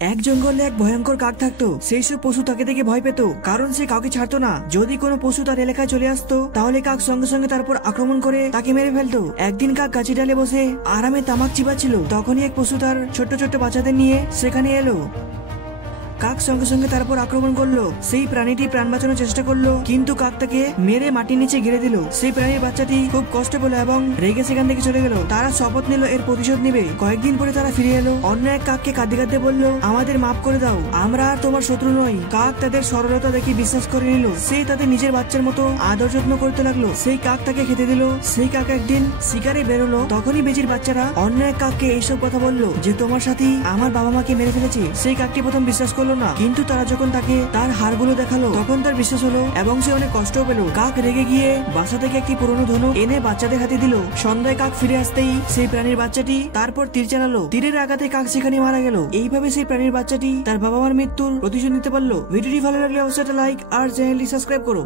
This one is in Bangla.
এক জঙ্গলে এক ভয়ঙ্কর কাক থাকতো। সেই সব পশু তাকে দেখে ভয় পেত, কারণ সে কাউকে ছাড়তো না। যদি কোনো পশু তার এলাকায় চলে আসতো তাহলে কাক সঙ্গে সঙ্গে তার উপর আক্রমণ করে তাকে মেরে ফেলতো। একদিন কাক গাছি ডালে বসে আরামে তামাক চিবাচ্ছিল। তখনই এক পশু তার ছোট্ট ছোট্ট বাচ্চাদের নিয়ে সেখানে এলো। কাক সঙ্গে সঙ্গে তার উপর আক্রমণ করলো। সেই প্রাণীটি প্রাণ বাঁচানোর চেষ্টা করলো, কিন্তু কাক তাকে মেরে মাটির নিচে ঘিরে দিল। সেই প্রাণীর বাচ্চাটি খুব কষ্ট পেল এবং রেগে সেখান থেকে চলে গেল। তারা শপথ নিল এর প্রতিশোধ নেবে। কয়েকদিন পরে তারা ফিরে এলো। অন্য এক কাককে কাঁদতে কাঁদতে বলল, আমাদের মাফ করে দাও, আমরা আর তোমার শত্রু নই। কাক তাদের সরলতা দেখে বিশ্বাস করে নিল। সে তাদের নিজের বাচ্চার মতো আদর যত্ন করতে লাগলো। সেই কাক তাকে খেতে দিল। সেই কাক একদিন শিকারে বেরোলো। তখনই বেজির বাচ্চারা অন্য এক কাককে এইসব কথা বললো যে তোমার সাথী আমার বাবা মাকে মেরে ফেলেছে। সেই কাকটি প্রথম বিশ্বাস করলো না, কিন্তু তারা যখন তাকে তার হাড়গুলো দেখালো তখন তার বিশ্বাস হলো এবং সে অনেক কষ্টও পেল। কাক রেগে গিয়ে বাসা থেকে একটি পুরনো ধনুক এনে বাচ্চাদের হাতে দিল। সন্ধ্যায় কাক ফিরে আসতেই সেই প্রাণীর বাচ্চাটি তারপর তীর চালালো। তীরের আঘাতে কাক সেখানে মারা গেল। এইভাবে সেই প্রাণীর বাচ্চাটি তার বাবা মার মৃত্যুর প্রতিশোধ নিতে পারলো। ভিডিওটি ভালো লাগলে অবশ্যই একটা লাইক আর চ্যানেলটি সাবস্ক্রাইব করো।